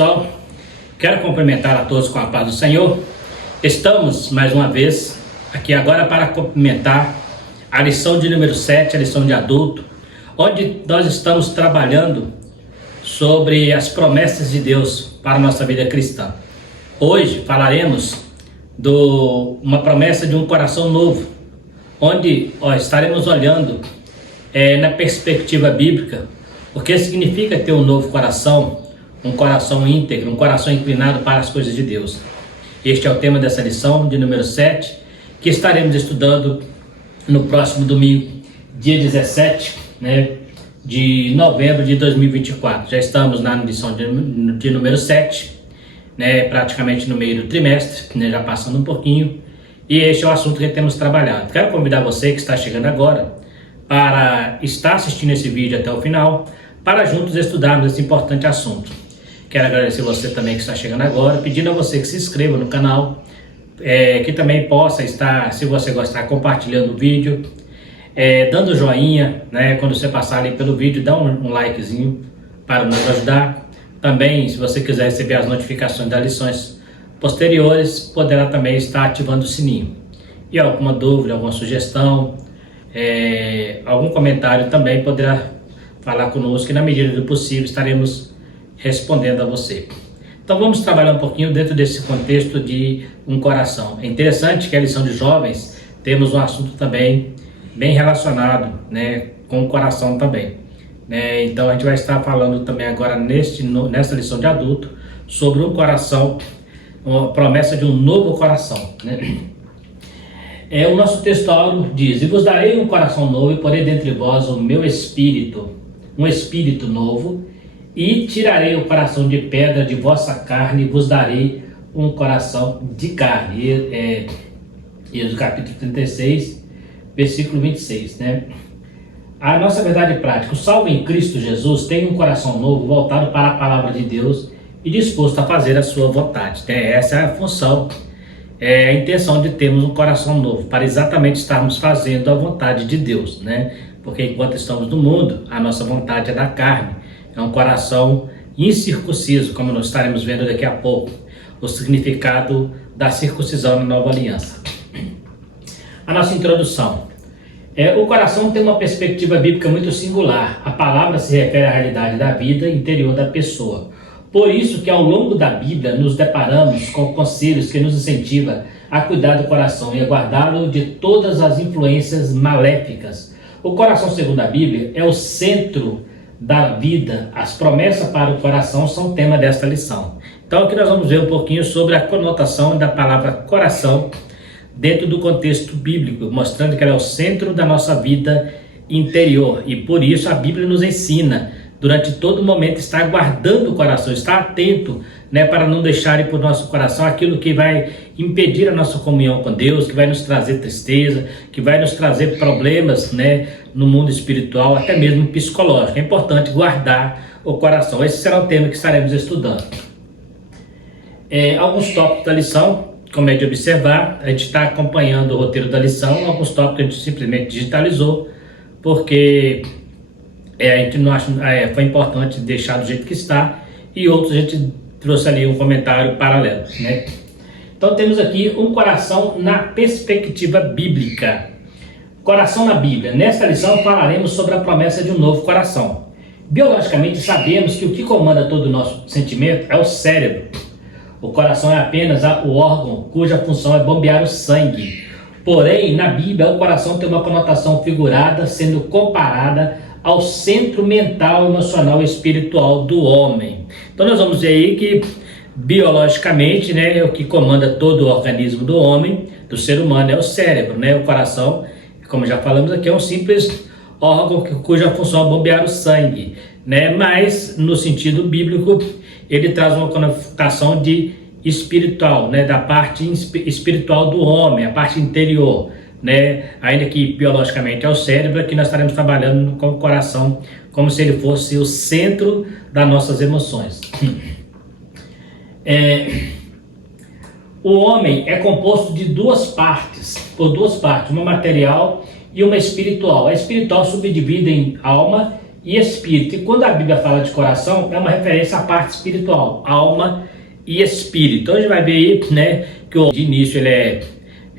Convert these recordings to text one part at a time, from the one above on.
pessoal, quero cumprimentar a todos com a paz do Senhor. Estamos mais uma vez aqui agora para cumprimentar a lição de número 7, a lição de adulto, onde nós estamos trabalhando sobre as promessas de Deus para a nossa vida cristã. Hoje falaremos uma promessa de um coração novo, onde estaremos olhando na perspectiva bíblica o que significa ter um novo coração, um coração íntegro, um coração inclinado para as coisas de Deus. Este é o tema dessa lição de número 7, que estaremos estudando no próximo domingo, dia 17, de novembro de 2024. Já estamos na lição de número 7, praticamente no meio do trimestre, já passando um pouquinho, e este é o assunto que temos trabalhado. Quero convidar você que está chegando agora para estar assistindo esse vídeo até o final, para juntos estudarmos esse importante assunto. Quero agradecer você também que está chegando agora, pedindo a você que se inscreva no canal, que também possa estar, se você gostar, compartilhando o vídeo, dando joinha, quando você passar ali pelo vídeo, dá um likezinho para nos ajudar. Também, se você quiser receber as notificações das lições posteriores, poderá também estar ativando o sininho. E alguma dúvida, alguma sugestão, algum comentário também poderá falar conosco, e na medida do possível estaremos respondendo a você. Então vamos trabalhar um pouquinho dentro desse contexto de um coração. É interessante que a lição de jovens temos um assunto também bem relacionado, com o coração também. Então a gente vai estar falando também agora nessa lição de adulto sobre um coração, uma promessa de um novo coração. O nosso texto áureo diz: "E vos darei um coração novo, e porei dentre vós o meu espírito, um espírito novo, e tirarei o coração de pedra de vossa carne, e vos darei um coração de carne." Êxodo capítulo 36, versículo 26, A nossa verdade prática: o salvo em Cristo Jesus tem um coração novo, voltado para a palavra de Deus e disposto a fazer a sua vontade. Essa é a função, a intenção de termos um coração novo, para exatamente estarmos fazendo a vontade de Deus, Porque enquanto estamos no mundo, a nossa vontade é da carne, é um coração incircunciso, como nós estaremos vendo daqui a pouco, o significado da circuncisão na nova aliança. A nossa introdução. O coração tem uma perspectiva bíblica muito singular. A palavra se refere à realidade da vida interior da pessoa. Por isso que ao longo da Bíblia nos deparamos com conselhos que nos incentivam a cuidar do coração e a guardá-lo de todas as influências maléficas. O coração, segundo a Bíblia, é o centro da vida. As promessas para o coração são tema desta lição. Então aqui nós vamos ver um pouquinho sobre a conotação da palavra coração dentro do contexto bíblico, mostrando que ela é o centro da nossa vida interior. E por isso a Bíblia nos ensina, durante todo momento, estar guardando o coração, estar atento, para não deixar ir para o nosso coração aquilo que vai impedir a nossa comunhão com Deus, que vai nos trazer tristeza, que vai nos trazer problemas, no mundo espiritual, até mesmo psicológico. É importante guardar o coração. Esse será o tema que estaremos estudando. Alguns tópicos da lição, como é de observar, a gente está acompanhando o roteiro da lição. Alguns tópicos a gente simplesmente digitalizou, porque a gente não acha, foi importante deixar do jeito que está, e outros a gente trouxe ali um comentário paralelo, Então temos aqui um coração na perspectiva bíblica. Coração na Bíblia. Nesta lição falaremos sobre a promessa de um novo coração. Biologicamente sabemos que o que comanda todo o nosso sentimento é o cérebro. O coração é apenas o órgão cuja função é bombear o sangue. Porém, na Bíblia, o coração tem uma conotação figurada, sendo comparada ao centro mental, emocional e espiritual do homem. Então nós vamos ver aí que biologicamente, o que comanda todo o organismo do homem, do ser humano, é o cérebro, O coração, como já falamos aqui, é um simples órgão cuja função é bombear o sangue, Mas no sentido bíblico ele traz uma conotação de espiritual, da parte espiritual do homem, a parte interior, Ainda que biologicamente é o cérebro, aqui nós estaremos trabalhando com o coração como se ele fosse o centro das nossas emoções. O homem é composto de duas partes, uma material e uma espiritual. A espiritual subdivide em alma e espírito. E quando a Bíblia fala de coração, é uma referência à parte espiritual, alma e espírito. Então a gente vai ver aí, né, que de início ele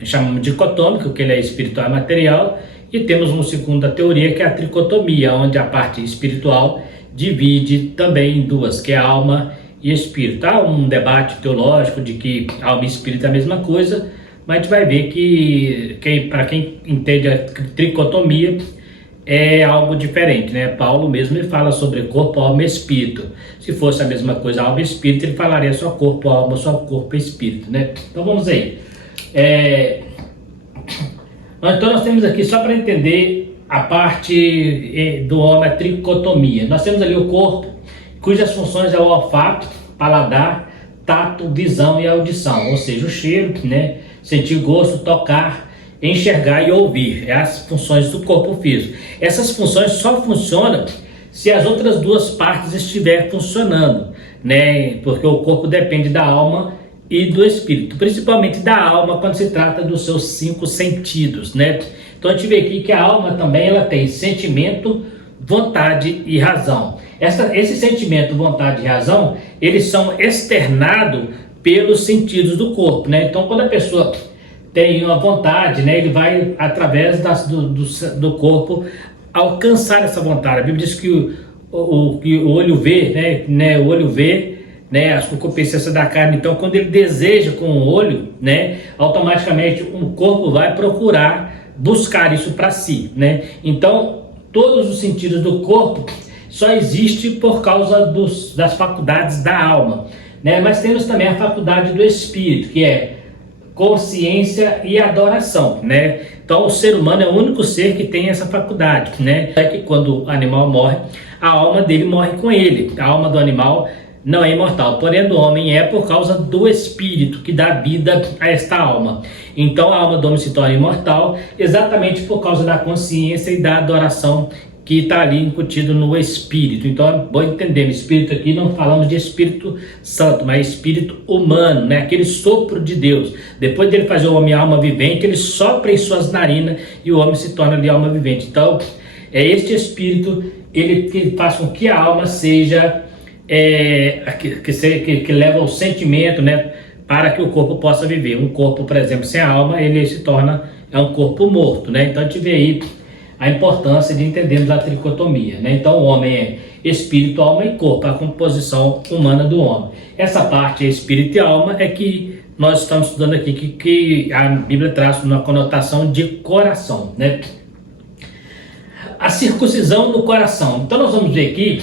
chamamos de dicotômico, que ele é espiritual e material, e temos uma segunda teoria que é a tricotomia, onde a parte espiritual divide também em duas, que é alma e espírito. Há um debate teológico de que alma e espírito é a mesma coisa, mas a gente vai ver que para quem entende a tricotomia é algo diferente, né? Paulo mesmo ele fala sobre corpo, alma e espírito. Se fosse a mesma coisa, alma e espírito, ele falaria só corpo, alma, só corpo e espírito, né? Então vamos aí. Então nós temos aqui, só para entender a parte do homem, a tricotomia. Nós temos ali o corpo, cujas funções é o olfato, paladar, tato, visão e audição, ou seja, o cheiro, né? Sentir gosto, tocar, enxergar e ouvir, é as funções do corpo físico. Essas funções só funcionam se as outras duas partes estiverem funcionando, né? Porque o corpo depende da alma e do espírito, principalmente da alma quando se trata dos seus 5 sentidos, né? Então a gente vê aqui que a alma também ela tem sentimento, vontade e razão. Esse sentimento, vontade e razão, eles são externados pelos sentidos do corpo, né? Então quando a pessoa tem uma vontade, né, ele vai através do corpo alcançar essa vontade. A Bíblia diz que o olho vê, né, o olho vê, né, a concupiscência da carne. Então quando ele deseja com o olho, né, automaticamente o corpo vai procurar buscar isso para si, né? Então todos os sentidos do corpo só existem por causa das faculdades da alma, né? Mas temos também a faculdade do espírito, que é consciência e adoração, né? Então o ser humano é o único ser que tem essa faculdade, né? É que quando o animal morre, a alma dele morre com ele. A alma do animal não é imortal, porém do homem é por causa do espírito que dá vida a esta alma. Então a alma do homem se torna imortal exatamente por causa da consciência e da adoração que está ali incutido no espírito. Então é bom entender, espírito aqui não falamos de espírito santo, mas espírito humano, né? Aquele sopro de Deus. Depois dele fazer o homem alma vivente, ele sopra em suas narinas e o homem se torna ali alma vivente. Então é este espírito, ele que faz com que a alma seja que leva o sentimento, né, para que o corpo possa viver. Um corpo, por exemplo, sem a alma, ele se torna um corpo morto, né? Então a gente vê aí a importância de entendermos a tricotomia, né? Então o homem é espírito, alma e corpo, a composição humana do homem. Essa parte, espírito e alma, é que nós estamos estudando aqui, que a Bíblia traz uma conotação de coração, né? A circuncisão no coração. Então nós vamos ver aqui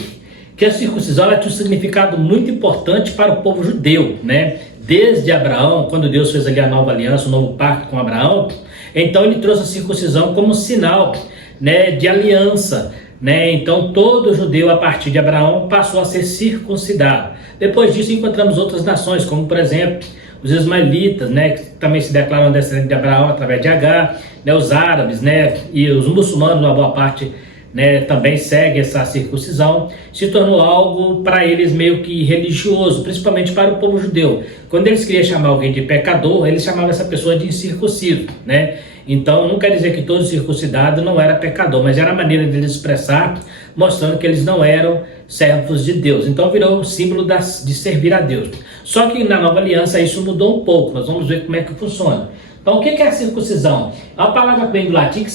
que a circuncisão ela tinha um significado muito importante para o povo judeu, né? Desde Abraão, quando Deus fez ali a nova aliança, o novo pacto com Abraão, então ele trouxe a circuncisão como sinal, né, de aliança, né? Então todo judeu a partir de Abraão passou a ser circuncidado. Depois disso encontramos outras nações, como por exemplo os ismaelitas, né, que também se declaram descendentes de Abraão através de Agar, né, os árabes, né, e os muçulmanos, uma boa parte, né, também segue essa circuncisão. Se tornou algo para eles meio que religioso, principalmente para o povo judeu. Quando eles queriam chamar alguém de pecador, eles chamavam essa pessoa de incircunciso, né? Então não quer dizer que todo circuncidado não era pecador, mas era a maneira de eles expressar, mostrando que eles não eram servos de Deus. Então virou um símbolo de servir a Deus. Só que na nova aliança isso mudou um pouco. Nós vamos ver como é que funciona. Então o que é a circuncisão? É uma palavra que vem do latim que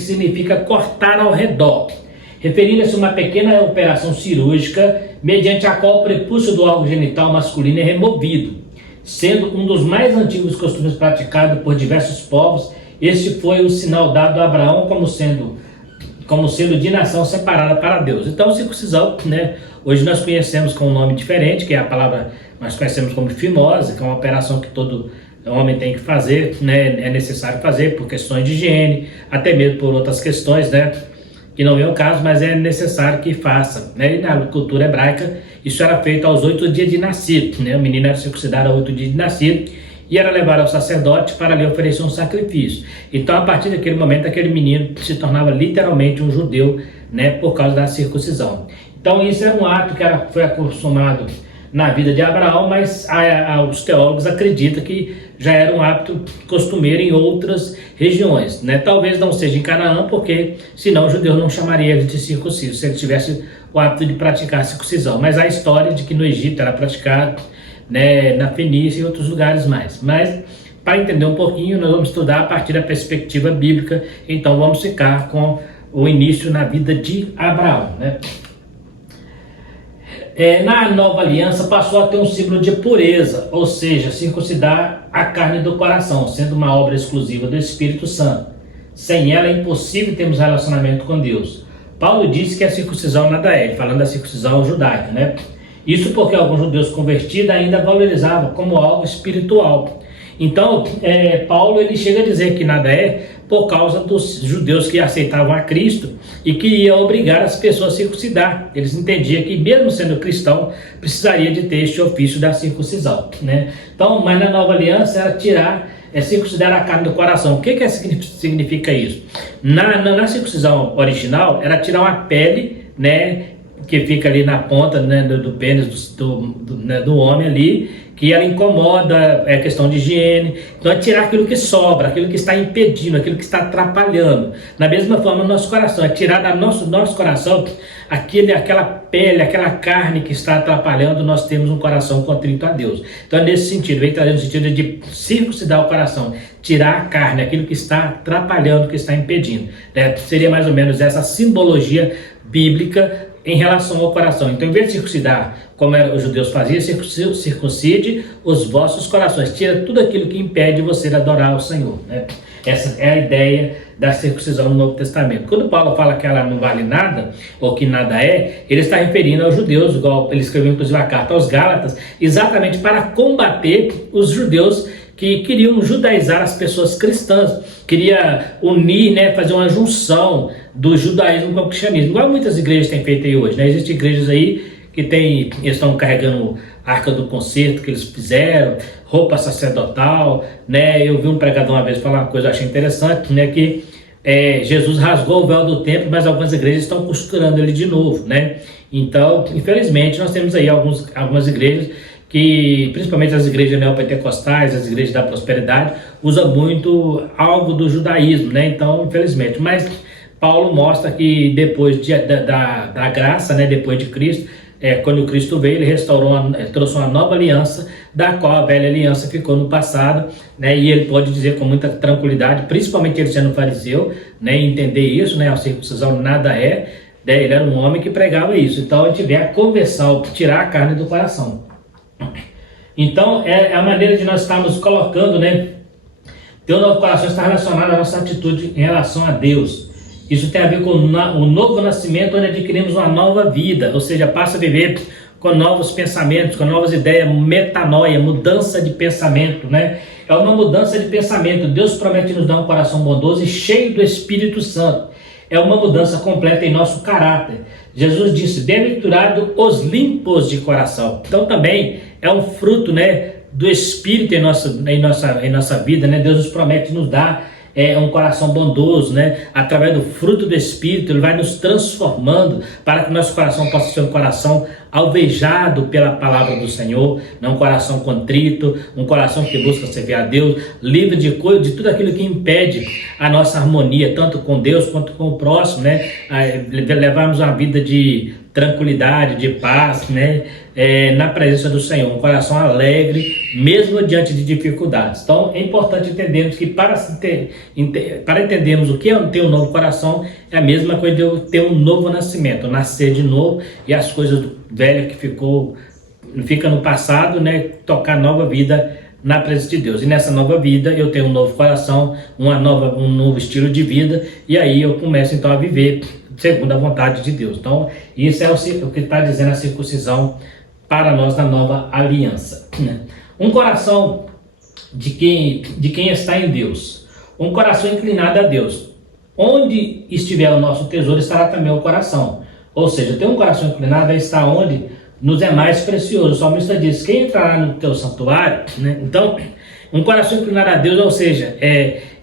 significa cortar ao redor, referindo-se a uma pequena operação cirúrgica mediante a qual o prepúcio do órgão genital masculino é removido. Sendo um dos mais antigos costumes praticados por diversos povos, este foi o sinal dado a Abraão como sendo de nação separada para Deus. Então circuncisão, né, hoje nós conhecemos com um nome diferente, que é a palavra nós conhecemos como fimose, que é uma operação que todo homem tem que fazer, né, é necessário fazer por questões de higiene, até mesmo por outras questões, né, que não é o caso, mas é necessário que faça, né? E na cultura hebraica isso era feito aos 8 dias de nascido, né? O menino era circuncidado aos 8 dias de nascido e era levado ao sacerdote para lhe oferecer um sacrifício. Então a partir daquele momento aquele menino se tornava literalmente um judeu, né, por causa da circuncisão. Então isso era um ato que foi acostumado na vida de Abraão, mas os teólogos acreditam que já era um hábito costumeiro em outras regiões, né? Talvez não seja em Canaã, porque senão o judeu não chamaria ele de circunciso, se ele tivesse o hábito de praticar a circuncisão. Mas há a história de que no Egito era praticado, né, na Fenícia e outros lugares mais. Mas, para entender um pouquinho, nós vamos estudar a partir da perspectiva bíblica, então vamos ficar com o início na vida de Abraão, né? Na nova aliança passou a ter um símbolo de pureza, ou seja, circuncidar a carne do coração, sendo uma obra exclusiva do Espírito Santo. Sem ela é impossível termos relacionamento com Deus. Paulo disse que a circuncisão nada é, falando da circuncisão judaica, né? Isso porque alguns judeus convertidos ainda valorizavam como algo espiritual. Então, Paulo ele chega a dizer que nada é por causa dos judeus que aceitavam a Cristo e queria obrigar as pessoas a circuncidar. Eles entendiam que mesmo sendo cristão, precisaria de ter este ofício da circuncisão, né? Então, mas na nova aliança era circuncidar a carne do coração. O que significa isso? Na circuncisão original, era tirar uma pele, né, que fica ali na ponta, né, do pênis do homem ali, que ela incomoda, é questão de higiene. Então é tirar aquilo que sobra, aquilo que está impedindo, aquilo que está atrapalhando. Da mesma forma, o nosso coração, é tirar do nosso coração aquela pele, aquela carne que está atrapalhando. Nós temos um coração contrito a Deus. Então é nesse sentido, vem trazendo o sentido de circuncidar o coração, tirar a carne, aquilo que está atrapalhando, que está impedindo, né? Seria mais ou menos essa simbologia bíblica em relação ao coração. Então, em vez de circuncidar, como os judeus faziam, circuncide os vossos corações. Tira tudo aquilo que impede você de adorar ao Senhor, né? Essa é a ideia da circuncisão no Novo Testamento. Quando Paulo fala que ela não vale nada, ou que nada é, ele está referindo aos judeus, igual ele escreveu inclusive a carta aos Gálatas, exatamente para combater os judeus que queriam judaizar as pessoas cristãs, queria unir, né, fazer uma junção do judaísmo com o cristianismo, igual muitas igrejas têm feito aí hoje, né? Existem igrejas aí que eles estão carregando a arca do concerto que eles fizeram, roupa sacerdotal, né? Eu vi um pregador uma vez falar uma coisa, eu achei interessante, né, que Jesus rasgou o véu do templo, mas algumas igrejas estão costurando ele de novo, né? Então, infelizmente, nós temos aí algumas igrejas que, principalmente as igrejas neopentecostais, as igrejas da prosperidade, usam muito algo do judaísmo, né? Então, infelizmente, mas Paulo mostra que depois da graça, né, depois de Cristo, quando Cristo veio, ele trouxe uma nova aliança, da qual a velha aliança ficou no passado, né? E ele pode dizer com muita tranquilidade, principalmente ele sendo fariseu, né, entender isso, né? A circuncisão nada é, né? Ele era um homem que pregava isso. Então a gente vê a conversão, tirar a carne do coração. Então é a maneira de nós estarmos colocando, né? Ter um novo coração está relacionado à nossa atitude em relação a Deus. Isso tem a ver com o novo nascimento, onde adquirimos uma nova vida, ou seja, passa a viver com novos pensamentos, com novas ideias, metanoia, mudança de pensamento, né? É uma mudança de pensamento. Deus promete nos dar um coração bondoso e cheio do Espírito Santo. É uma mudança completa em nosso caráter. Jesus disse, bem-aventurado os limpos de coração. Então também é um fruto, né, do Espírito em nossa vida, né? Deus nos promete nos dar um coração bondoso, né? Através do fruto do Espírito, ele vai nos transformando para que nosso coração possa ser um coração alvejado pela palavra do Senhor, não um coração contrito, um coração que busca servir a Deus, livre de tudo aquilo que impede a nossa harmonia, tanto com Deus quanto com o próximo, né? Levarmos uma vida de tranquilidade, de paz, né? Na presença do Senhor, um coração alegre, mesmo diante de dificuldades. Então é importante entendermos que para entendermos o que é ter um novo coração, é a mesma coisa de eu ter um novo nascimento, nascer de novo e as coisas velhas que fica no passado, né, tocar nova vida na presença de Deus. E nessa nova vida eu tenho um novo coração, um novo estilo de vida, e aí eu começo então a viver segundo a vontade de Deus. Então isso é o que está dizendo a circuncisão para nós na nova aliança. Um coração de quem está em Deus, um coração inclinado a Deus. Onde estiver o nosso tesouro, estará também o coração. Ou seja, ter um coração inclinado é estar onde nos é mais precioso. O salmista diz, quem entrará no teu santuário, né? Então, um coração inclinado a Deus, ou seja,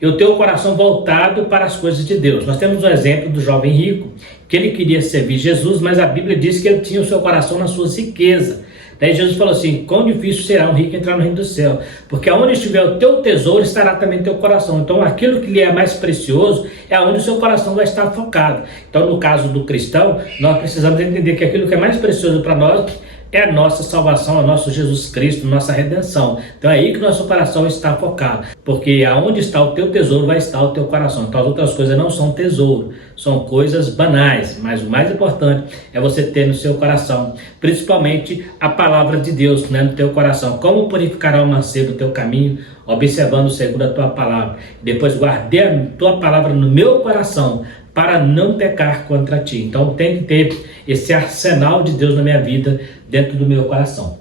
eu ter o coração voltado para as coisas de Deus. Nós temos o exemplo do jovem rico, que ele queria servir Jesus, mas a Bíblia diz que ele tinha o seu coração nas suas riquezas. Daí Jesus falou assim: quão difícil será um rico entrar no reino do céu, porque aonde estiver o teu tesouro, estará também o teu coração. Então aquilo que lhe é mais precioso é aonde o seu coração vai estar focado. Então no caso do cristão, nós precisamos entender que aquilo que é mais precioso para nós é a nossa salvação, é o nosso Jesus Cristo, nossa redenção. Então é aí que nosso coração está focado, porque aonde está o teu tesouro vai estar o teu coração. Então as outras coisas não são tesouro, são coisas banais, mas o mais importante é você ter no seu coração, principalmente a palavra de Deus, né, no teu coração. Como purificará o mancebo o teu caminho, observando segundo a tua palavra. Depois guardei a tua palavra no meu coração, para não pecar contra ti. Então tem que ter esse arsenal de Deus na minha vida, dentro do meu coração.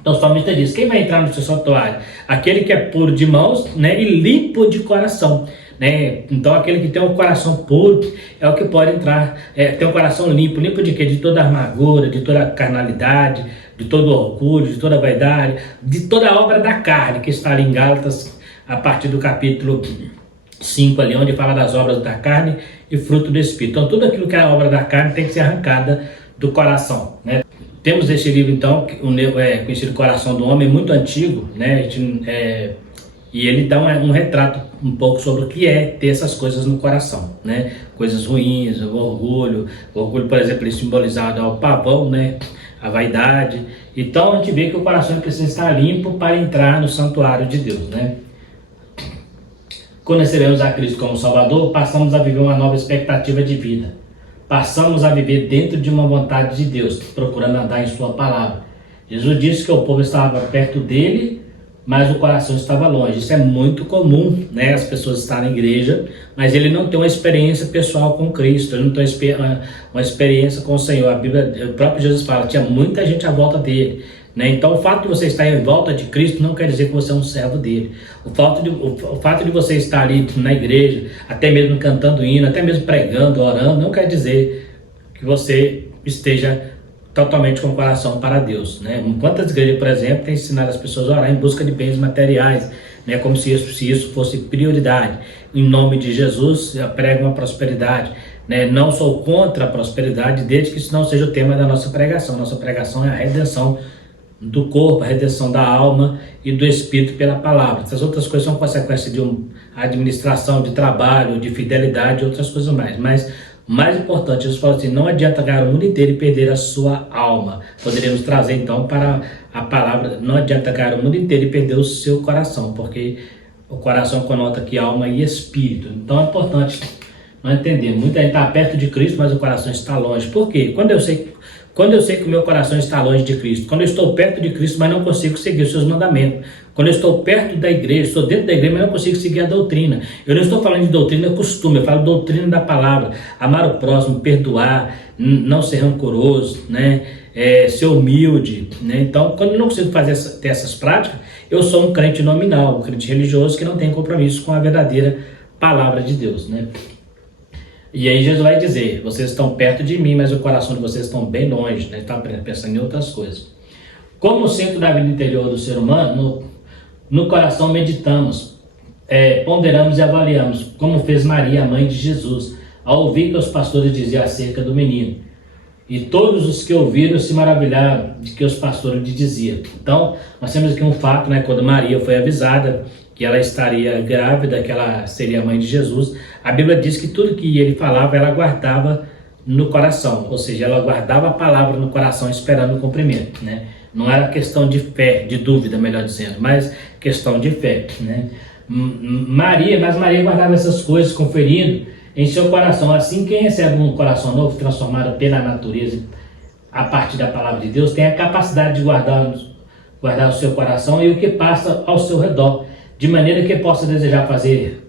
Então o salmista diz: quem vai entrar no seu santuário? Aquele que é puro de mãos, né, e limpo de coração. Né? Então aquele que tem um coração puro é o que pode entrar, tem um coração limpo. Limpo de quê? De toda amargura, de toda carnalidade, de todo orgulho, de toda vaidade, de toda a obra da carne, que está ali em Gálatas, a partir do capítulo 5 ali, onde fala das obras da carne e fruto do Espírito. Então tudo aquilo que é a obra da carne tem que ser arrancada do coração, né? Temos esse livro então, conhecido Coração do Homem, muito antigo, né? E ele dá um retrato um pouco sobre o que é ter essas coisas no coração, né? Coisas ruins, o orgulho, por exemplo, é simbolizado ao pavão, né? A vaidade. Então a gente vê que o coração precisa estar limpo para entrar no santuário de Deus, né? Quando recebemos a Cristo como Salvador, passamos a viver uma nova expectativa de vida. Passamos a viver dentro de uma vontade de Deus, procurando andar em sua palavra. Jesus disse que o povo estava perto dele, mas o coração estava longe. Isso é muito comum, né? As pessoas estarem na igreja, mas ele não tem uma experiência pessoal com Cristo, ele não tem uma experiência com o Senhor. A Bíblia, o próprio Jesus fala, tinha muita gente à volta dele, né? Então o fato de você estar em volta de Cristo não quer dizer que você é um servo dele. O fato de você estar ali na igreja, até mesmo cantando hino, até mesmo pregando, orando, não quer dizer que você esteja totalmente com o coração para Deus, né? Quantas igrejas, por exemplo, têm ensinado as pessoas a orar em busca de bens materiais, né? Como se isso fosse prioridade. Em nome de Jesus, pregam a prosperidade, né? Não sou contra a prosperidade, desde que isso não seja o tema da nossa pregação. Nossa pregação é a redenção do corpo, a redenção da alma e do espírito pela palavra. Essas outras coisas são consequência de uma administração, de trabalho, de fidelidade e outras coisas mais. Mas mais importante, Jesus falou assim: não adianta ganhar o mundo inteiro e perder a sua alma. Poderíamos trazer então para a palavra: não adianta ganhar o mundo inteiro e perder o seu coração, porque o coração conota aqui alma e espírito. Então é importante nós entendermos. Muita gente está perto de Cristo, mas o coração está longe. Por quê? Quando eu sei que o meu coração está longe de Cristo, quando eu estou perto de Cristo, mas não consigo seguir os seus mandamentos, quando eu estou perto da igreja, estou dentro da igreja, mas não consigo seguir a doutrina. Eu não estou falando de doutrina costume, eu falo doutrina da palavra: amar o próximo, perdoar, não ser rancoroso, né? Ser humilde, né? Então, quando eu não consigo ter essas práticas, eu sou um crente nominal, um crente religioso que não tem compromisso com a verdadeira palavra de Deus, né? E aí Jesus vai dizer: vocês estão perto de mim, mas o coração de vocês estão bem longe, né? Está pensando em outras coisas. Como o centro da vida interior do ser humano, no coração meditamos, ponderamos e avaliamos, como fez Maria, a mãe de Jesus, ao ouvir que os pastores diziam acerca do menino. E todos os que ouviram se maravilharam de que os pastores lhe diziam. Então, nós temos aqui um fato, né? Quando Maria foi avisada que ela estaria grávida, que ela seria a mãe de Jesus, a Bíblia diz que tudo que ele falava, ela guardava no coração, ou seja, ela guardava a palavra no coração esperando o cumprimento, né? Não era questão de fé, de dúvida, melhor dizendo, mas questão de fé, né? Maria guardava essas coisas, conferindo em seu coração. Assim, quem recebe um coração novo, transformado pela natureza, a partir da palavra de Deus, tem a capacidade de guardar o seu coração e o que passa ao seu redor, de maneira que possa desejar fazer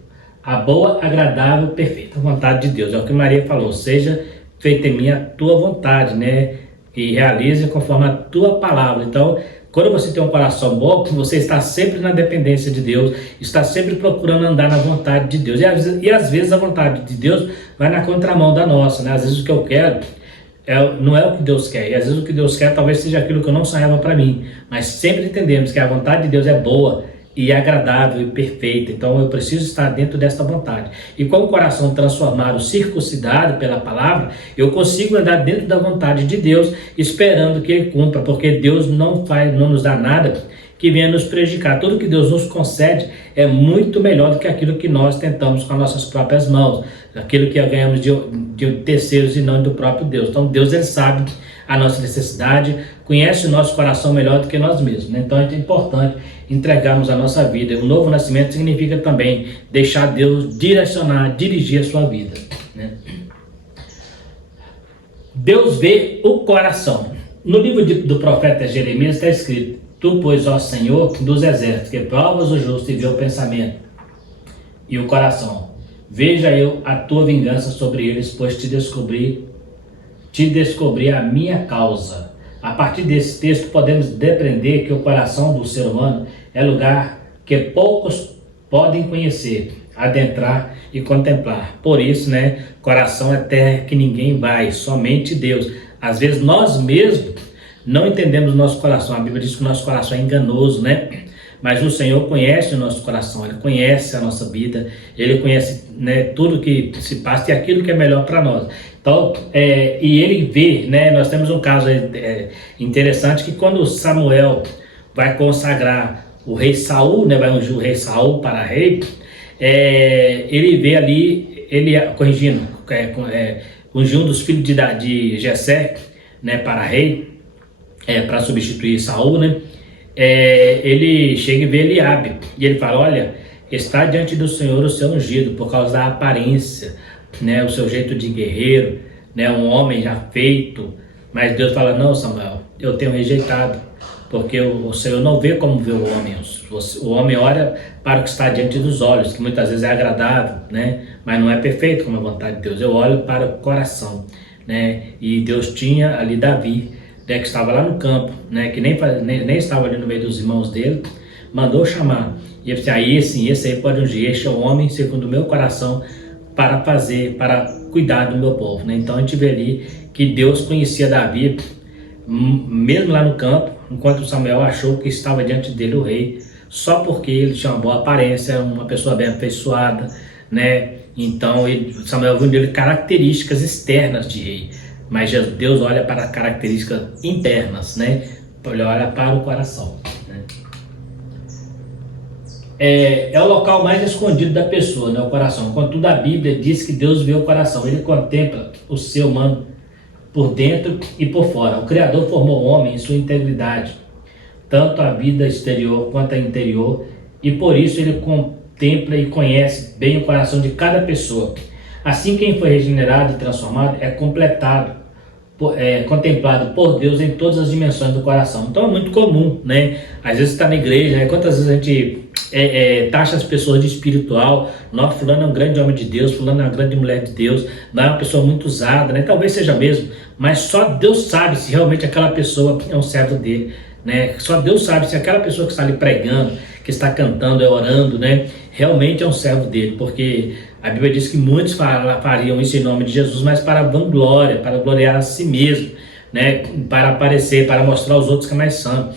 a boa, agradável, perfeita vontade de Deus. É o que Maria falou: seja feita em mim a tua vontade, né? E realize conforme a tua palavra. Então, quando você tem um coração bom, você está sempre na dependência de Deus, está sempre procurando andar na vontade de Deus. E às vezes a vontade de Deus vai na contramão da nossa, né? Às vezes o que eu quero não é o que Deus quer. E às vezes o que Deus quer talvez seja aquilo que eu não sonhava para mim. Mas sempre entendemos que a vontade de Deus é boa, e agradável e perfeita. Então eu preciso estar dentro desta vontade. E com o coração transformado, circuncidado pela palavra, eu consigo andar dentro da vontade de Deus, esperando que Ele cumpra, porque Deus não nos dá nada que venha nos prejudicar. Tudo que Deus nos concede é muito melhor do que aquilo que nós tentamos com as nossas próprias mãos, aquilo que ganhamos de terceiros e não do próprio Deus. Então Deus, Ele sabe a nossa necessidade, conhece o nosso coração melhor do que nós mesmos, né? Então é importante entregarmos a nossa vida. O novo nascimento significa também deixar Deus direcionar, dirigir a sua vida, né? Deus vê o coração. No livro do profeta Jeremias está escrito: Tu, pois, ó Senhor dos exércitos, que provas o justo e vê o pensamento e o coração, veja eu a tua vingança sobre eles, pois te descobri a minha causa. A partir desse texto podemos depreender que o coração do ser humano é lugar que poucos podem conhecer, adentrar e contemplar. Por isso, né, coração é terra que ninguém vai, somente Deus. Às vezes nós mesmos não entendemos o nosso coração. A Bíblia diz que o nosso coração é enganoso, né? Mas o Senhor conhece o nosso coração, Ele conhece a nossa vida, Ele conhece, né, tudo que se passa e aquilo que é melhor para nós. Então, e Ele vê, né? Nós temos um caso interessante que quando Samuel vai consagrar o rei Saul, né, vai ungir o rei Saul para rei, ele vê ali, ungiu um dos filhos de Jessé, né, para rei, para substituir Saul, né? Ele chega e vê Eliabe, e ele fala: olha, está diante do Senhor o seu ungido, por causa da aparência, né, o seu jeito de guerreiro, né, um homem já feito. Mas Deus fala: não, Samuel, eu tenho rejeitado, porque o Senhor não vê como vê o homem. O homem olha para o que está diante dos olhos, que muitas vezes é agradável, né, mas não é perfeito como a vontade de Deus. Eu olho para o coração, né? E Deus tinha ali Davi, né, que estava lá no campo, né, que nem estava ali no meio dos irmãos dele, mandou chamar. E ele disse: aí sim, esse aí pode ungir, este é o homem segundo o meu coração, para cuidar do meu povo, né? Então a gente vê ali que Deus conhecia Davi, mesmo lá no campo, enquanto Samuel achou que estava diante dele o rei, só porque ele tinha uma boa aparência, uma pessoa bem afeiçoada, né? Então Samuel viu nele características externas de rei, mas Deus olha para características internas, né? Ele olha para o coração, né? É o local mais escondido da pessoa, né? O coração. Contudo, a Bíblia diz que Deus vê o coração. Ele contempla o ser humano por dentro e por fora. O Criador formou o homem em sua integridade, tanto a vida exterior quanto a interior, e por isso Ele contempla e conhece bem o coração de cada pessoa. Assim, quem foi regenerado e transformado é contemplado por Deus em todas as dimensões do coração. Então é muito comum, né? Às vezes está na igreja, né? Quantas vezes a gente taxa as pessoas de espiritual: não, fulano é um grande homem de Deus, fulano é uma grande mulher de Deus, não é uma pessoa muito usada, né? Talvez seja mesmo, mas só Deus sabe se realmente aquela pessoa é um servo dele, né? Só Deus sabe se aquela pessoa que está ali pregando, que está cantando, orando, né, realmente é um servo dele, porque a Bíblia diz que muitos fariam isso em nome de Jesus, mas para vanglória, para gloriar a si mesmo, né, para aparecer, para mostrar aos outros que é mais santo.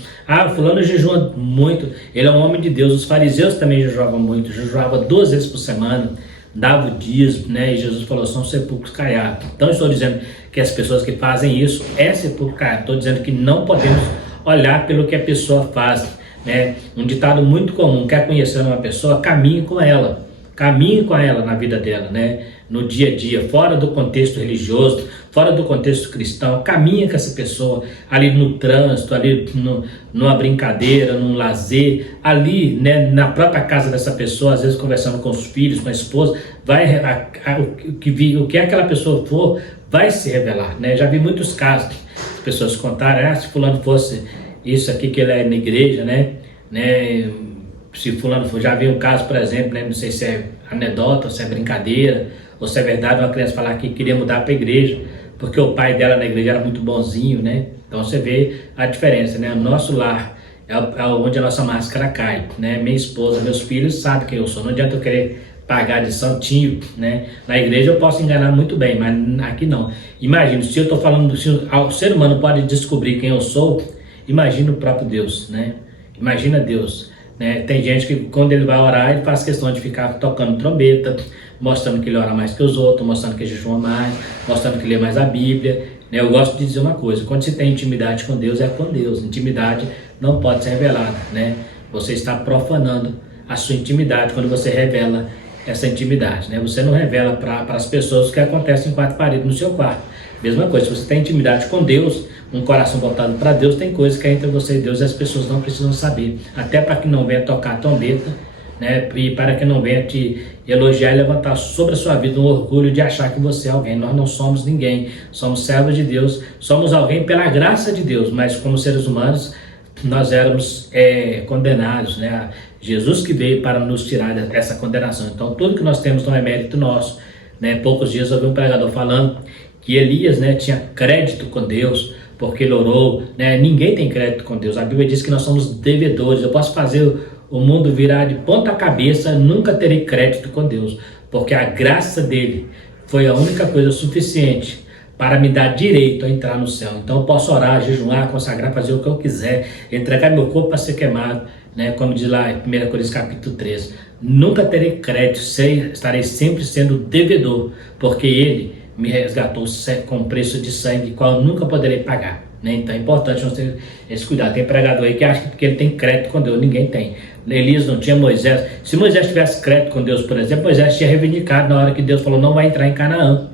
Fulano jejua muito, ele é um homem de Deus. Os fariseus também jejuavam muito, jejuava 2 vezes por semana, dava o dízimo, né, e Jesus falou: são sepulcros caiados. Então estou dizendo que as pessoas que fazem isso é sepulcro caiado. Estou dizendo que não podemos olhar pelo que a pessoa faz, né? Um ditado muito comum: quer conhecer uma pessoa, caminhe com ela na vida dela, né? No dia a dia, fora do contexto religioso, fora do contexto cristão, caminha com essa pessoa ali no trânsito, ali numa brincadeira, num lazer, ali, né, na própria casa dessa pessoa, às vezes conversando com os filhos, com a esposa, o que aquela pessoa for, vai se revelar, né? Já vi muitos casos, as pessoas contaram: se fulano fosse isso aqui que ele é na igreja, né? Se fulano for, já vi um caso, por exemplo, né? Não sei se é anedota, ou se é brincadeira, ou se é verdade, uma criança falar que queria mudar para a igreja, porque o pai dela na igreja era muito bonzinho, né? Então você vê a diferença, né? O nosso lar é onde a nossa máscara cai, né? Minha esposa, meus filhos sabem quem eu sou, não adianta eu querer pagar de santinho, né? Na igreja eu posso enganar muito bem, mas aqui não. Imagina, se eu estou falando, se o ser humano pode descobrir quem eu sou, imagina o próprio Deus, né? Imagina Deus. né? Tem gente que quando ele vai orar, ele faz questão de ficar tocando trombeta, mostrando que ele ora mais que os outros, mostrando que jejua mais, mostrando que lê mais a Bíblia, né? Eu gosto de dizer uma coisa: quando você tem intimidade com Deus, é com Deus. Intimidade não pode ser revelada, né? Você está profanando a sua intimidade quando você revela essa intimidade, né? Você não revela para as pessoas o que acontece em quatro paredes no seu quarto. Mesma coisa, se você tem intimidade com Deus, um coração voltado para Deus, tem coisas que é entre você e Deus e as pessoas não precisam saber. Até para que não venha tocar trombeta, né? E para que não venha te elogiar e levantar sobre a sua vida um orgulho de achar que você é alguém. Nós não somos ninguém, somos servos de Deus, somos alguém pela graça de Deus, mas como seres humanos nós éramos condenados, né? Jesus que veio para nos tirar dessa condenação. Então tudo que nós temos não é mérito nosso, né? Poucos dias eu ouvi um pregador falando que Elias, né, tinha crédito com Deus porque ele orou, né? Ninguém tem crédito com Deus. A Bíblia diz que nós somos devedores. Eu posso fazer o mundo virar de ponta cabeça, nunca terei crédito com Deus, porque a graça dele foi a única coisa suficiente para me dar direito a entrar no céu. Então eu posso orar, jejuar, consagrar, fazer o que eu quiser, entregar meu corpo para ser queimado, né? Como diz lá em 1 Coríntios capítulo 13. Nunca terei crédito, estarei sempre sendo devedor, porque ele me resgatou com preço de sangue, qual eu nunca poderei pagar, né? Então é importante nós ter esse cuidado. Tem pregador aí que acha que ele tem crédito com Deus. Ninguém tem. Elias não tinha, Moisés. Se Moisés tivesse crédito com Deus, por exemplo, Moisés tinha reivindicado na hora que Deus falou: não vai entrar em Canaã,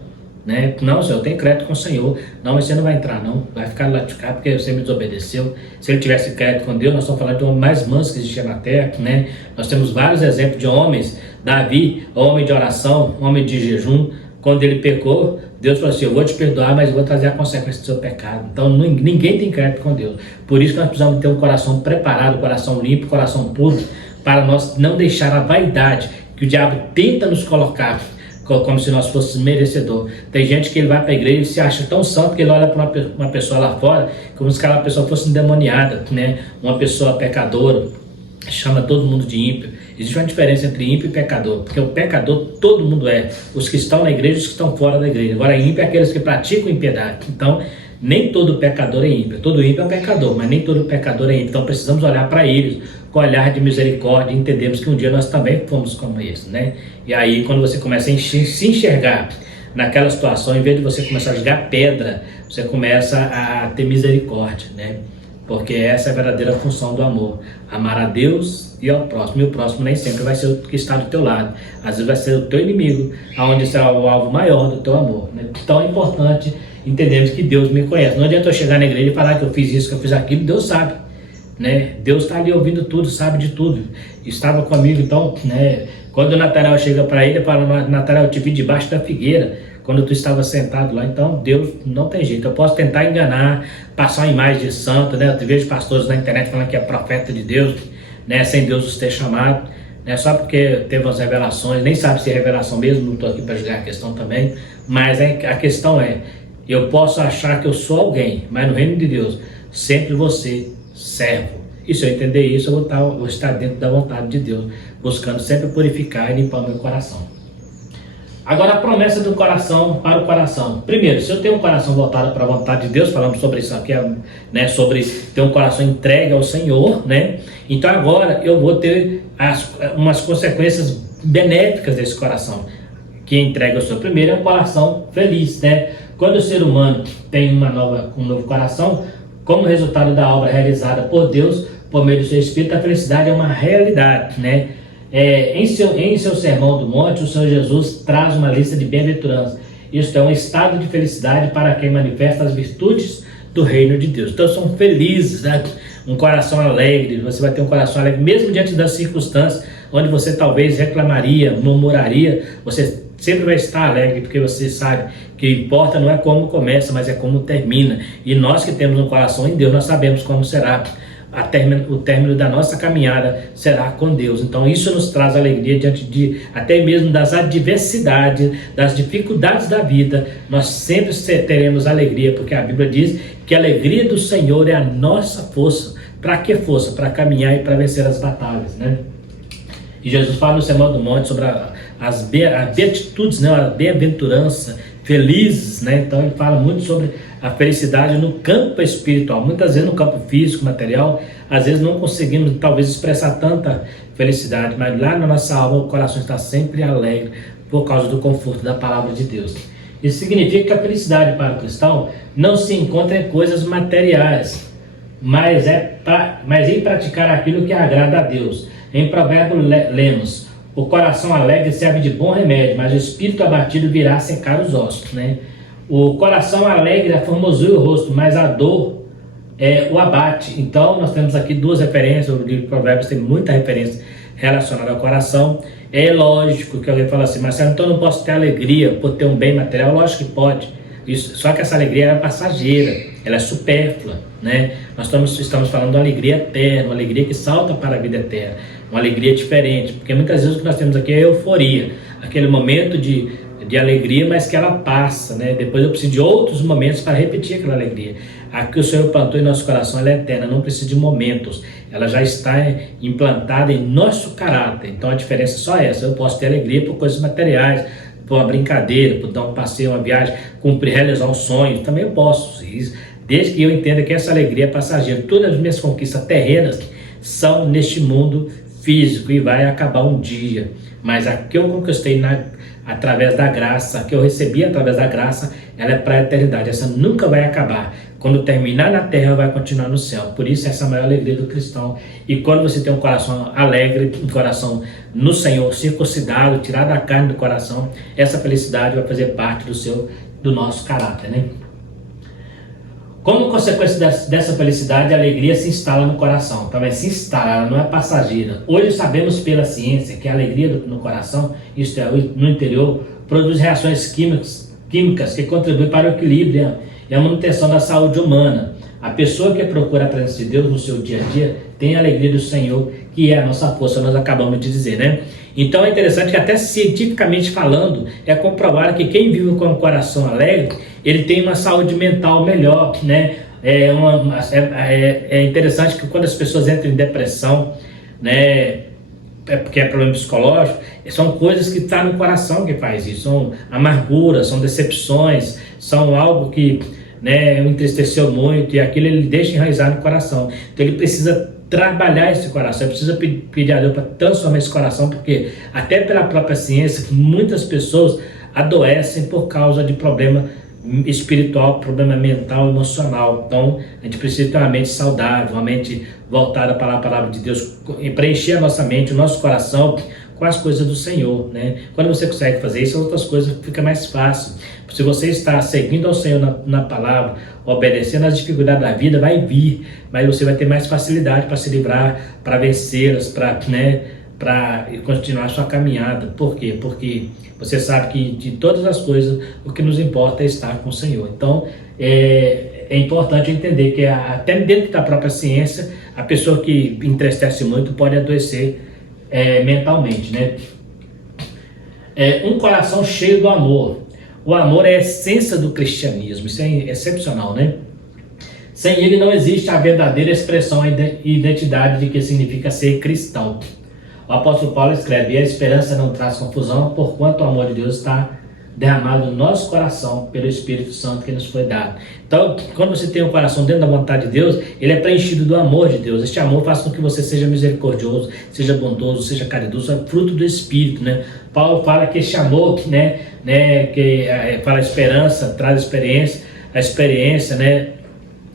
né? Não, Senhor, eu tenho crédito com o Senhor. Não, mas você não vai entrar, não. Vai ficar lá de cá porque você me desobedeceu. Se ele tivesse crédito com Deus, nós estamos falando de um homem mais manso que existia na terra, né? Nós temos vários exemplos de homens. Davi, homem de oração, homem de jejum. Quando ele pecou, Deus falou assim: eu vou te perdoar, mas eu vou trazer a consequência do seu pecado. Então ninguém tem crédito com Deus. Por isso que nós precisamos ter um coração preparado, um coração limpo, um coração puro, para nós não deixar a vaidade que o diabo tenta nos colocar como se nós fôssemos merecedor. Tem gente que ele vai para a igreja e se acha tão santo que ele olha para uma pessoa lá fora como se aquela pessoa fosse endemoniada, né? Uma pessoa pecadora, chama todo mundo de ímpio. Existe uma diferença entre ímpio e pecador, porque o pecador todo mundo é, os que estão na igreja e os que estão fora da igreja. Agora ímpio é aqueles que praticam impiedade. Então nem todo pecador é ímpio, todo ímpio é um pecador, mas nem todo pecador é ímpio. Então precisamos olhar para eles com olhar de misericórdia e entendemos que um dia nós também fomos como eles, né? E aí quando você começa a se enxergar naquela situação, em vez de você começar a jogar pedra, você começa a ter misericórdia, né? Porque essa é a verdadeira função do amor: amar a Deus e ao próximo. E o próximo nem sempre vai ser o que está do teu lado, às vezes vai ser o teu inimigo, aonde será o alvo maior do teu amor, né? Então é importante entendermos que Deus me conhece. Não adianta eu chegar na igreja e falar que eu fiz isso, que eu fiz aquilo. Deus sabe, né? Deus está ali ouvindo tudo, sabe de tudo, estava comigo. Então, né, quando o Natanael chega para ele e fala: Natanael, eu te vi debaixo da figueira quando tu estava sentado lá. Então Deus não tem jeito. Eu posso tentar enganar, passar uma imagem de santo, né? Eu vejo pastores na internet falando que é profeta de Deus, né? Sem Deus os ter chamado, né? Só porque teve umas revelações, nem sabe se é revelação mesmo. Não estou aqui para julgar a questão também, mas a questão é: eu posso achar que eu sou alguém, mas no reino de Deus sempre vou ser servo. E se eu entender isso, eu vou estar dentro da vontade de Deus, buscando sempre purificar e limpar o meu coração. Agora, a promessa do coração para o coração. Primeiro, se eu tenho um coração voltado para a vontade de Deus, falamos sobre isso aqui, né, sobre ter um coração entregue ao Senhor, né? Então agora eu vou ter umas consequências benéficas desse coração que entrega ao Senhor. Primeiro, é um coração feliz, né? Quando o ser humano tem um novo coração, como resultado da obra realizada por Deus, por meio do seu Espírito, a felicidade é uma realidade, né? Em seu sermão do monte, o Senhor Jesus traz uma lista de bem-aventuranças. Isto é um estado de felicidade para quem manifesta as virtudes do reino de Deus. Então são felizes, né? Um coração alegre. Você vai ter um coração alegre mesmo diante das circunstâncias onde você talvez reclamaria, murmuraria. Você sempre vai estar alegre, porque você sabe que o que importa não é como começa, mas é como termina. E nós que temos um coração em Deus, nós sabemos como será o término da nossa caminhada, será com Deus. Então isso nos traz alegria diante de até mesmo das adversidades, das dificuldades da vida. Nós sempre teremos alegria, porque a Bíblia diz que a alegria do Senhor é a nossa força. Para que força? Para caminhar e para vencer as batalhas, né? E Jesus fala no Sermão do Monte sobre as beatitudes, né? A bem-aventurança, felizes, né? Então ele fala muito sobre a felicidade no campo espiritual. Muitas vezes no campo físico, material, às vezes não conseguimos talvez expressar tanta felicidade, mas lá na nossa alma o coração está sempre alegre por causa do conforto da palavra de Deus. Isso significa que a felicidade para o cristão não se encontra em coisas materiais, mas em praticar aquilo que agrada a Deus. Em Provérbio lemos: o coração alegre serve de bom remédio, mas o espírito abatido virá secar os ossos, né? O coração alegre aformoseia o rosto, mas a dor o abate. Então nós temos aqui duas referências. O livro de Provérbios tem muita referência relacionada ao coração. É lógico que alguém fala assim: Marcelo, então eu não posso ter alegria por ter um bem material? Lógico que pode. Isso, só que essa alegria é passageira, ela é supérflua, né? Nós estamos falando de uma alegria eterna, uma alegria que salta para a vida eterna, uma alegria diferente, porque muitas vezes o que nós temos aqui é euforia, aquele momento de alegria, mas que ela passa, né? Depois eu preciso de outros momentos para repetir aquela alegria. A que o Senhor plantou em nosso coração, ela é eterna, não precisa de momentos, ela já está implantada em nosso caráter. Então a diferença é só essa: eu posso ter alegria por coisas materiais, por uma brincadeira, por dar um passeio, uma viagem, realizar um sonho, também eu posso, desde que eu entenda que essa alegria é passageira. Todas as minhas conquistas terrenas são neste mundo físico e vai acabar um dia, mas a que eu conquistei através da graça, a que eu recebi através da graça, ela é para a eternidade, essa nunca vai acabar. Quando terminar na terra, vai continuar no céu. Por isso essa é a maior alegria do cristão. E quando você tem um coração alegre, um coração no Senhor, circuncidado, tirado a carne do coração, essa felicidade vai fazer parte do nosso caráter, né? Como consequência dessa felicidade, a alegria se instala no coração. Também se instala, ela não é passageira. Hoje sabemos pela ciência que a alegria no coração, isto é, no interior, produz reações químicas que contribuem para o equilíbrio e a manutenção da saúde humana. A pessoa que procura a presença de Deus no seu dia a dia tem a alegria do Senhor, que é a nossa força, nós acabamos de dizer, né? Então é interessante que até cientificamente falando, é comprovado que quem vive com o coração alegre, ele tem uma saúde mental melhor, né? É interessante que quando as pessoas entram em depressão, né, porque é problema psicológico, são coisas que estão no coração que faz isso, são amarguras, são decepções, são algo que, né, o entristeceu muito, e aquilo ele deixa enraizar no coração. Então ele precisa trabalhar esse coração, ele precisa pedir a Deus para transformar esse coração, porque até pela própria ciência, muitas pessoas adoecem por causa de problema espiritual, problema mental, emocional. Então a gente precisa ter uma mente saudável, uma mente voltada para a palavra de Deus, e preencher a nossa mente, o nosso coração com as coisas do Senhor, né? Quando você consegue fazer isso, outras coisas fica mais fácil. Se você está seguindo ao Senhor na palavra, obedecendo às dificuldades da vida, vai vir, mas você vai ter mais facilidade para se livrar, para vencê-las, para continuar a sua caminhada. Por quê? Porque você sabe que de todas as coisas, o que nos importa é estar com o Senhor. Então, é importante entender que até dentro da própria ciência, a pessoa que entristece muito pode adoecer mentalmente, né? Um coração cheio do amor. O amor é a essência do cristianismo, isso é excepcional, né? Sem ele não existe a verdadeira expressão e identidade de que significa ser cristão. O apóstolo Paulo escreve: e a esperança não traz confusão, porquanto o amor de Deus está derramado no nosso coração pelo Espírito Santo que nos foi dado. Então, quando você tem um coração dentro da vontade de Deus, ele é preenchido do amor de Deus. Este amor faz com que você seja misericordioso, seja bondoso, seja caridoso, é fruto do Espírito, né? Paulo fala que este amor, fala esperança, traz experiência, a experiência, né?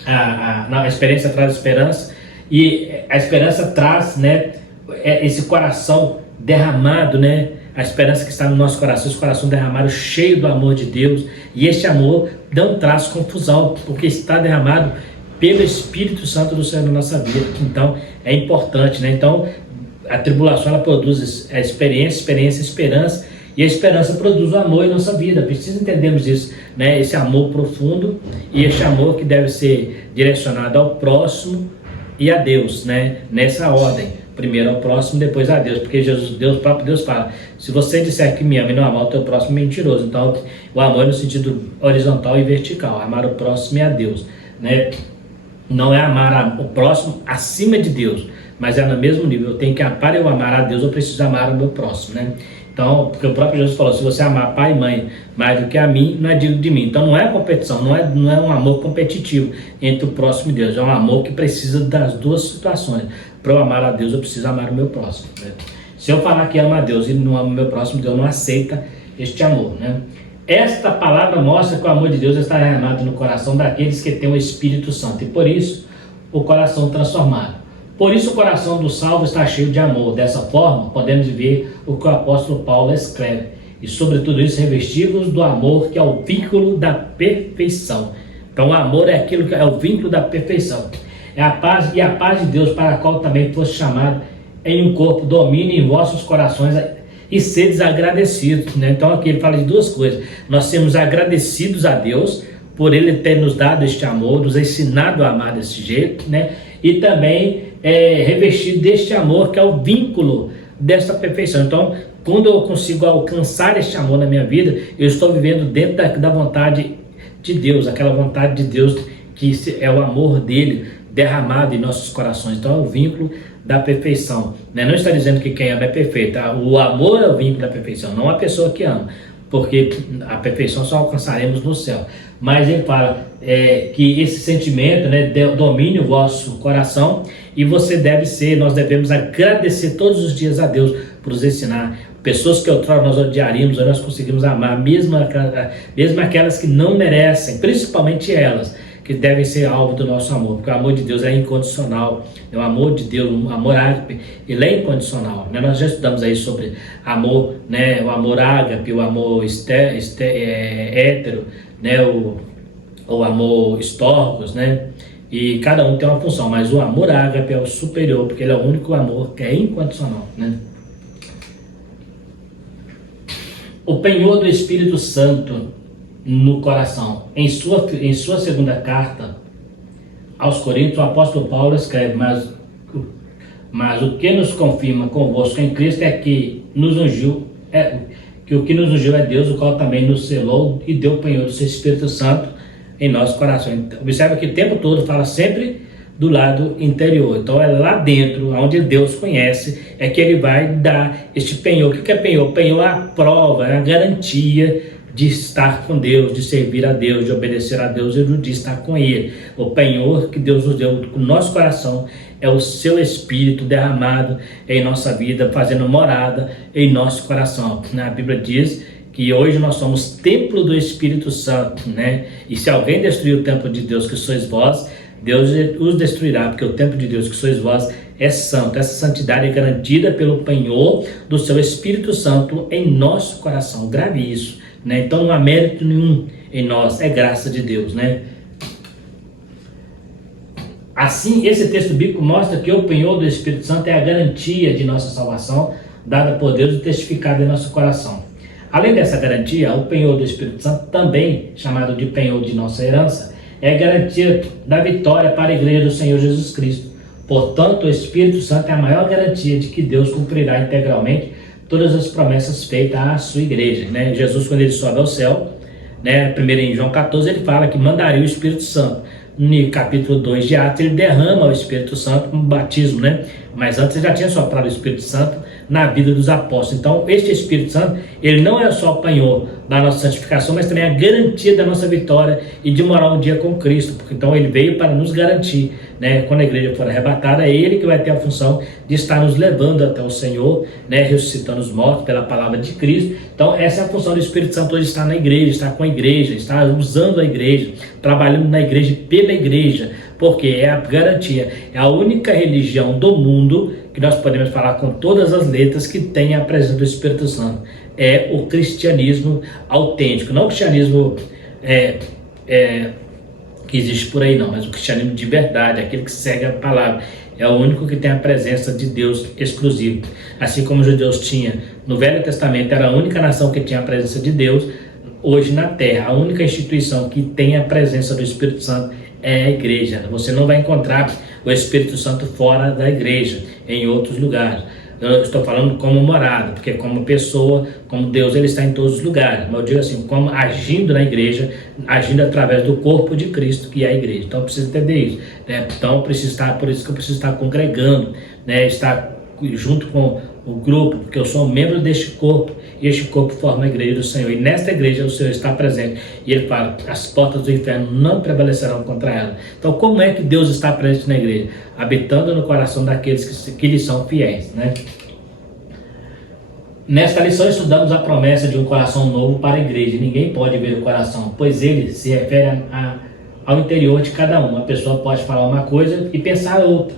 A experiência traz esperança, e a esperança traz, né, esse coração derramado, né? A esperança que está no nosso coração, esse coração derramado, cheio do amor de Deus. E este amor não traz confusão, porque está derramado pelo Espírito Santo do Senhor na nossa vida. Então, é importante, né? Então, a tribulação, ela produz a esperança, e a esperança produz o amor em nossa vida. Precisa entendermos isso, né? Esse amor profundo e esse amor que deve ser direcionado ao próximo e a Deus, né? Nessa ordem. Primeiro ao próximo, depois a Deus, porque o próprio Deus fala: se você disser que me ama e não amar o teu próximo, é mentiroso. Então, o amor é no sentido horizontal e vertical, amar o próximo e a Deus, né? Não é amar o próximo acima de Deus, mas é no mesmo nível. Eu tenho que, para eu amar a Deus, eu preciso amar o meu próximo, né? Então, Então, porque o próprio Jesus falou, se você amar pai e mãe mais do que a mim, não é digno de mim. Então não é competição, não é um amor competitivo entre o próximo e Deus, é um amor que precisa das duas situações. Para eu amar a Deus, eu preciso amar o meu próximo, né? Se eu falar que amo a Deus e não amo o meu próximo, Deus não aceita este amor, né? Esta palavra mostra que o amor de Deus está derramado no coração daqueles que têm o Espírito Santo, e por isso o coração transformado. Por isso o coração do salvo está cheio de amor. Dessa forma, podemos ver o que o apóstolo Paulo escreve. E sobre tudo isso, revestivos do amor, que é o vínculo da perfeição. Então o amor é aquilo que é o vínculo da perfeição. É a paz, e a paz de Deus, para a qual também fosse chamado em um corpo, domine em vossos corações e sedes agradecidos, né? Então aqui ele fala de duas coisas. Nós sermos agradecidos a Deus por Ele ter nos dado este amor, nos ensinado a amar desse jeito, né? E também revestido deste amor, que é o vínculo desta perfeição. Então, quando eu consigo alcançar este amor na minha vida, eu estou vivendo dentro da vontade de Deus, aquela vontade de Deus que é o amor dele derramado em nossos corações. Então é o vínculo da perfeição, né? Não está dizendo que quem ama é perfeito, tá? O amor é o vínculo da perfeição, não a pessoa que ama, porque a perfeição só alcançaremos no céu. Mas ele fala que esse sentimento, né, domine o vosso coração, e nós devemos agradecer todos os dias a Deus por nos ensinar. Pessoas que outrora nós odiaríamos, hoje nós conseguimos amar, mesmo aquelas que não merecem, principalmente elas, que devem ser alvo do nosso amor, porque o amor de Deus é incondicional. O amor de Deus, o amor ágape, ele é incondicional, né? Nós já estudamos aí sobre amor, né? O amor ágape, o amor hétero, né? O amor estorgos, né? E cada um tem uma função, mas o amor ágape é o superior, porque ele é o único amor que é incondicional, né? O penhor do Espírito Santo no coração. Em sua segunda carta aos Coríntios, o apóstolo Paulo escreve, mas o que nos confirma convosco em Cristo é que o que nos ungiu é Deus, o qual também nos selou e deu o penhor do seu Espírito Santo em nosso coração. Então, observa que o tempo todo fala sempre do lado interior. Então é lá dentro, onde Deus conhece, é que ele vai dar este penhor. O que é penhor? Penhor é a prova, é a garantia de estar com Deus, de servir a Deus, de obedecer a Deus e de estar com Ele. O penhor que Deus nos deu no nosso coração é o seu Espírito derramado em nossa vida, fazendo morada em nosso coração. A Bíblia diz que hoje nós somos templo do Espírito Santo, né? E se alguém destruir o templo de Deus, que sois vós, Deus os destruirá, porque o templo de Deus, que sois vós, é santo. Essa santidade é garantida pelo penhor do seu Espírito Santo em nosso coração. Grave isso, né? Então não há mérito nenhum em nós, é graça de Deus, né? Assim, esse texto bíblico mostra que o penhor do Espírito Santo é a garantia de nossa salvação, dada por Deus e testificada em nosso coração. Além dessa garantia, o penhor do Espírito Santo, também chamado de penhor de nossa herança, é a garantia da vitória para a igreja do Senhor Jesus Cristo. Portanto, o Espírito Santo é a maior garantia de que Deus cumprirá integralmente todas as promessas feitas à sua igreja, né? Jesus, quando ele sobe ao céu, né, primeiro em João 14, ele fala que mandaria o Espírito Santo. No capítulo 2 de Atos, ele derrama o Espírito Santo no batismo, né? Mas antes ele já tinha soprado o Espírito Santo na vida dos apóstolos. Então, este Espírito Santo, ele não é só o penhor da nossa santificação, mas também a garantia da nossa vitória e de morar um dia com Cristo. Porque então ele veio para nos garantir, né? Quando a igreja for arrebatada, é ele que vai ter a função de estar nos levando até o Senhor, né? Ressuscitando os mortos pela palavra de Cristo. Então, essa é a função do Espírito Santo hoje, estar na igreja, estar com a igreja, estar usando a igreja, trabalhando na igreja, pela igreja, porque é a garantia, é a única religião do mundo que nós podemos falar com todas as letras que tem a presença do Espírito Santo. É o cristianismo autêntico, não o cristianismo que existe por aí não, mas o cristianismo de verdade, aquele que segue a palavra. É o único que tem a presença de Deus exclusivo. Assim como os judeus tinham no Velho Testamento, era a única nação que tinha a presença de Deus. Hoje na Terra, a única instituição que tem a presença do Espírito Santo é a igreja. Você não vai encontrar o Espírito Santo fora da igreja, em outros lugares. Eu estou falando como morada, porque como pessoa, como Deus, ele está em todos os lugares. Mas eu digo assim, como agindo na igreja, agindo através do corpo de Cristo, que é a igreja. Então eu preciso entender isso, né? Então por isso que eu preciso estar congregando, né? Estar junto com o grupo, porque eu sou um membro deste corpo e este corpo forma a igreja do Senhor. E nesta igreja o Senhor está presente. E ele fala, as portas do inferno não prevalecerão contra ela. Então como é que Deus está presente na igreja? Habitando no coração daqueles que lhe são fiéis, né? Nesta lição estudamos a promessa de um coração novo para a igreja. Ninguém pode ver o coração, pois ele se refere ao interior de cada um. A pessoa pode falar uma coisa e pensar outra.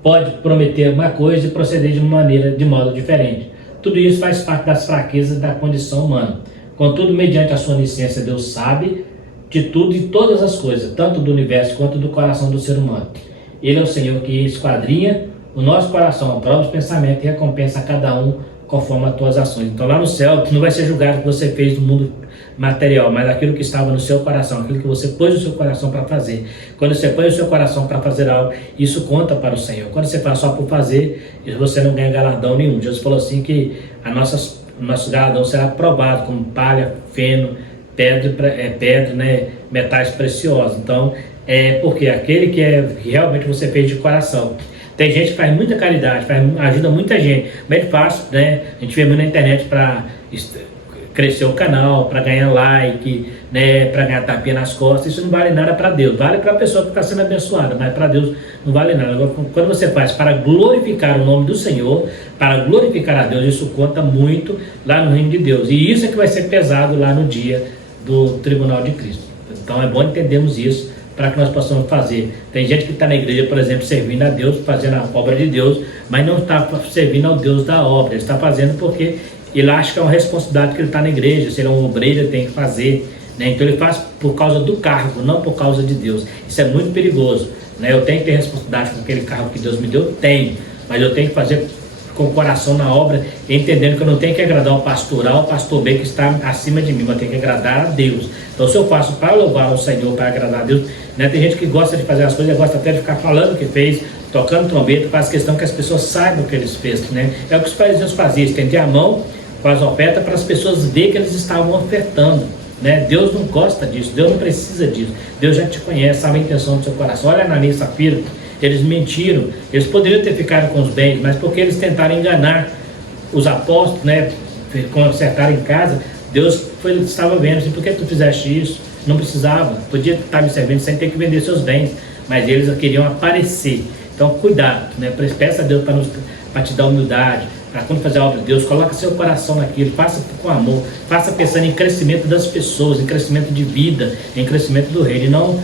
Pode prometer uma coisa e proceder de modo diferente. Tudo isso faz parte das fraquezas da condição humana. Contudo, mediante a sua onisciência, Deus sabe de tudo e todas as coisas, tanto do universo quanto do coração do ser humano. Ele é o Senhor que esquadrinha o nosso coração, aprova os pensamentos e recompensa a cada um conforme as tuas ações. Então lá no céu não vai ser julgado o que você fez no mundo material, mas aquilo que estava no seu coração, aquilo que você pôs o seu coração para fazer. Quando você põe o seu coração para fazer algo, isso conta para o Senhor. Quando você faz só por fazer, você não ganha galardão nenhum. Jesus falou assim que nosso galardão será provado como palha, feno, pedra, né, metais preciosos. Então, porque aquele que realmente você fez de coração. Tem gente que faz muita caridade, ajuda muita gente, mas é fácil, né? A gente vê muito na internet para crescer o canal, para ganhar like, né? Para ganhar tapinha nas costas. Isso não vale nada para Deus, vale para a pessoa que está sendo abençoada, mas para Deus não vale nada. Agora, quando você faz para glorificar o nome do Senhor, para glorificar a Deus, isso conta muito lá no reino de Deus. E isso é que vai ser pesado lá no dia do tribunal de Cristo. Então é bom entendermos isso, para que nós possamos fazer. Tem gente que está na igreja, por exemplo, servindo a Deus, fazendo a obra de Deus, mas não está servindo ao Deus da obra. Ele está fazendo porque ele acha que é uma responsabilidade que ele está na igreja, se ele é um obreiro, ele tem que fazer, né? Então ele faz por causa do cargo, não por causa de Deus. Isso é muito perigoso, né? Eu tenho que ter responsabilidade com aquele cargo que Deus me deu? Tenho, mas eu tenho que fazer com o coração na obra, entendendo que eu não tenho que agradar o pastor A, o pastor B que está acima de mim, mas eu tenho que agradar a Deus. Então se eu faço para louvar o Senhor, para agradar a Deus, né? Tem gente que gosta de fazer as coisas, gosta até de ficar falando o que fez, tocando trombeta, faz questão que as pessoas saibam o que eles fez, né? É o que os fariseus faziam, estendiam a mão com as ofertas para as pessoas verem que eles estavam ofertando, né? Deus não gosta disso, Deus não precisa disso. Deus já te conhece, sabe a intenção do seu coração. Olha Ananias e Safira, eles mentiram, eles poderiam ter ficado com os bens, mas porque eles tentaram enganar os apóstolos, né? Consertaram em casa, Deus estava vendo assim, por que tu fizeste isso? Não precisava, podia estar me servindo sem ter que vender seus bens, mas eles queriam aparecer. Então cuidado, né? Peça a Deus para te dar humildade, para quando fazer a obra de Deus, coloca seu coração naquilo, faça com amor, faça pensando em crescimento das pessoas, em crescimento de vida, em crescimento do reino, e não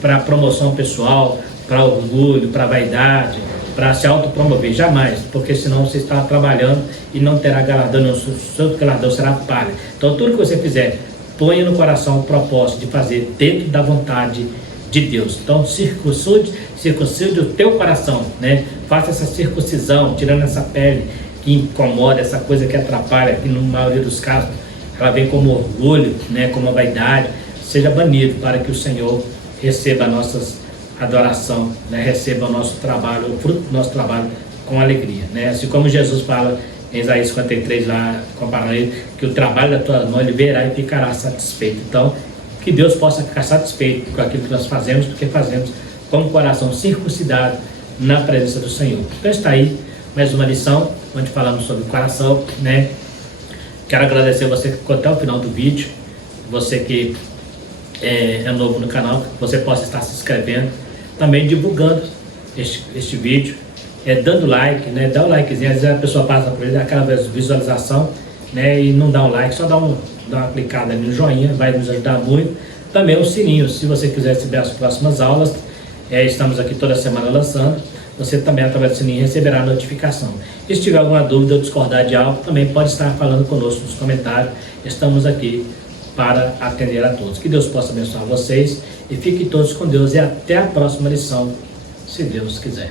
para promoção pessoal, para orgulho, para vaidade, para se autopromover, jamais, porque senão você está trabalhando e não terá galardão, o seu galardão será palha. Então tudo que você fizer, ponha no coração o propósito de fazer dentro da vontade de Deus. Então circuncide o teu coração, né? Faça essa circuncisão, tirando essa pele que incomoda, essa coisa que atrapalha, que na maioria dos casos ela vem como orgulho, né? Como a vaidade, seja banido para que o Senhor receba a nossa adoração, né? Receba o nosso trabalho, o fruto do nosso trabalho com alegria, né? Assim como Jesus fala em Isaías 53, lá, comparando ele, que o trabalho da tua mão ele verá e ficará satisfeito. Então, que Deus possa ficar satisfeito com aquilo que nós fazemos, porque fazemos com o coração circuncidado na presença do Senhor. Então está aí mais uma lição, onde falamos sobre o coração, né? Quero agradecer você que ficou até o final do vídeo, você que é novo no canal, que você possa estar se inscrevendo, também divulgando este vídeo, dando like, né? Dá um likezinho, às vezes a pessoa passa por ele, dá aquela visualização, né? E não dá um like, só dá uma clicada ali no joinha, vai nos ajudar muito. Também o sininho, se você quiser receber as próximas aulas, estamos aqui toda semana lançando, você também através do sininho receberá a notificação. E se tiver alguma dúvida ou discordar de algo, também pode estar falando conosco nos comentários, estamos aqui para atender a todos. Que Deus possa abençoar vocês e fiquem todos com Deus e até a próxima lição, se Deus quiser.